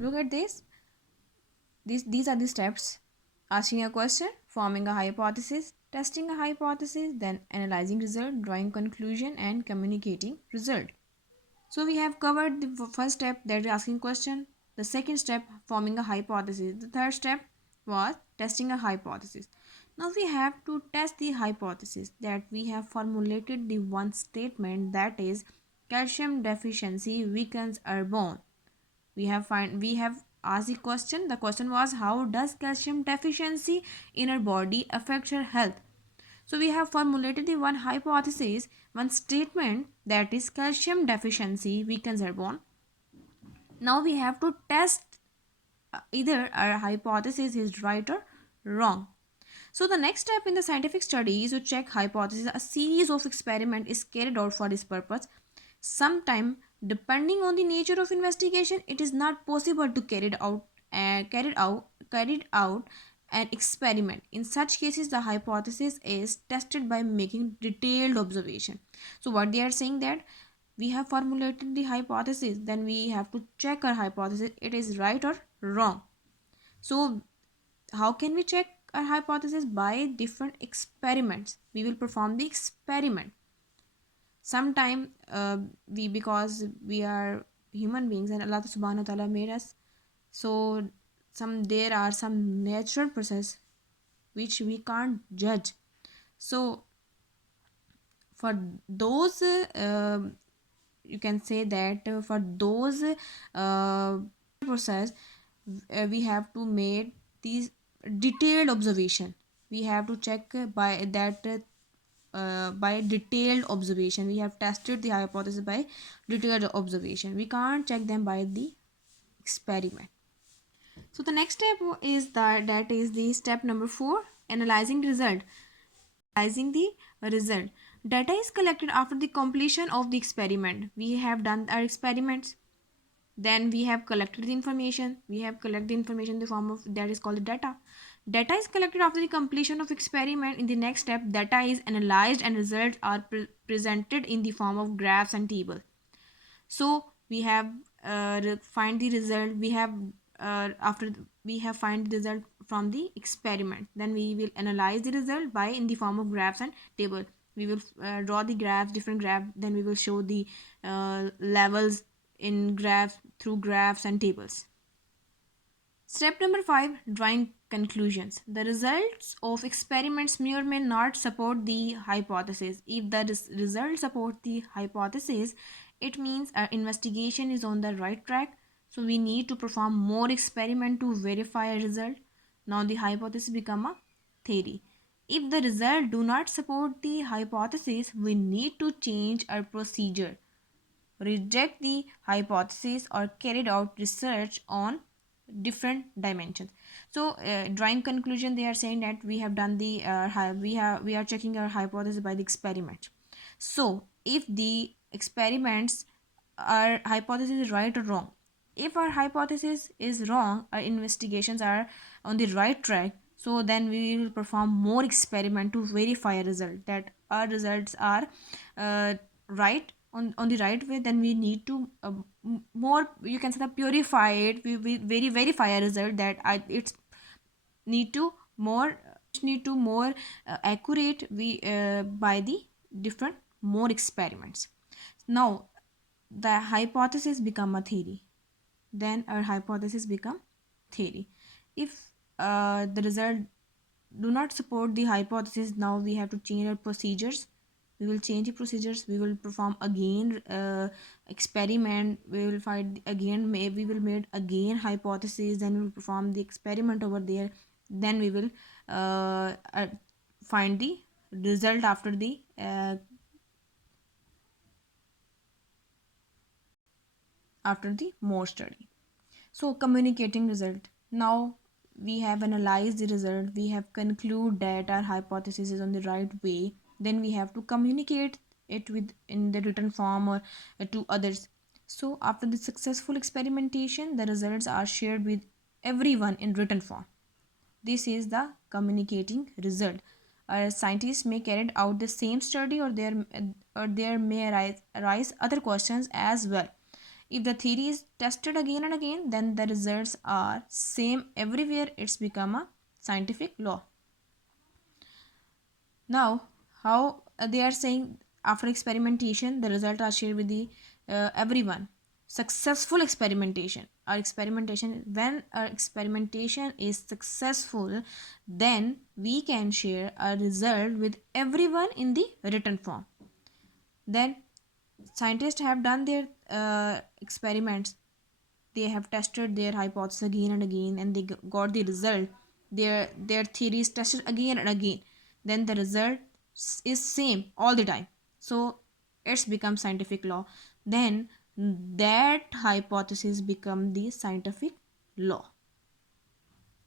Look at this. These are the steps: asking a question, forming a hypothesis, testing a hypothesis, then analyzing result, drawing conclusion, and communicating result. So we have covered the first step, that is asking question. The second step, forming a hypothesis. The third step was testing a hypothesis. Now we have to test the hypothesis that we have formulated the one statement, that is calcium deficiency weakens our bone. We have asked the question. The question was, how does calcium deficiency in our body affect our health? So we have formulated the one hypothesis, one statement, that is calcium deficiency weakens our bone. Now we have to test either our hypothesis is right or wrong. So the next step in the scientific study is to check hypothesis. A series of experiment is carried out for this purpose. Sometime, depending on the nature of investigation, it is not possible to carried out an experiment. In such cases, the hypothesis is tested by making detailed observation. So what they are saying, that we have formulated the hypothesis, then we have to check our hypothesis, it is right or wrong. So how can we check our hypothesis? By different experiments. We will perform the experiment. Sometime we, because we are human beings and Allah subhanahu wa ta'ala made us, so there are some natural process which we can't judge. So for those you can say that for those process, we have to make these detailed observation. We have to check by that by detailed observation. We have tested the hypothesis by detailed observation. We can't check them by the experiment. So the next step is that is the step number 4, analyzing result. Analyzing the result. Data is collected after the completion of the experiment. We have done our experiments, then we have collected the information. We have collected the information in the form of, that is called data. Data is collected after the completion of experiment. In the next step, data is analyzed and results are presented in the form of graphs and table. So we have find the result. We have after we have find the result from the experiment, then we will analyze the result by in the form of graphs and table. We will draw the graphs, different graphs, then we will show the levels in graphs, through graphs and tables. Step number 5, drawing conclusions. The results of experiments may or may not support the hypothesis. If the results support the hypothesis, it means our investigation is on the right track. So we need to perform more experiment to verify a result. Now the hypothesis become a theory. If the result do not support the hypothesis, we need to change our procedure, reject the hypothesis, or carried out research on different dimensions. So drawing conclusion, they are saying that we have done the we are checking our hypothesis by the experiment. So if the experiments, our hypothesis is right or wrong. If our hypothesis is wrong, our investigations are on the right track, so then we will perform more experiment to verify a result, that our results are right on the right way. Then we need to more, you can say, that purify it. We very verify a result that it's need to more accurate, we by the different more experiments. Now the hypothesis become a theory, then our hypothesis become theory. If the result do not support the hypothesis, now we have to change our procedures. We will change the procedures. We will perform again experiment. We will find again, we will make again hypothesis, then we will perform the experiment over there. Then we will find the result after the more study. So communicating result. Now we have analyzed the result, we have concluded that our hypothesis is on the right way. Then we have to communicate it with in the written form or to others. So after the successful experimentation, the results are shared with everyone in written form. This is the communicating result. Scientists may carry out the same study, or there may arise other questions as well. If the theory is tested again and again, then the results are same everywhere. It's become a scientific law. Now, how they are saying after experimentation, the result are shared with the everyone. Successful experimentation. When our experimentation is successful, then we can share a result with everyone in the written form. Then scientists have done their experiments. They have tested their hypothesis again and again, and they got the result. Their theory is tested again and again, then the result is same all the time, so it's become scientific law. Then that hypothesis become the scientific law.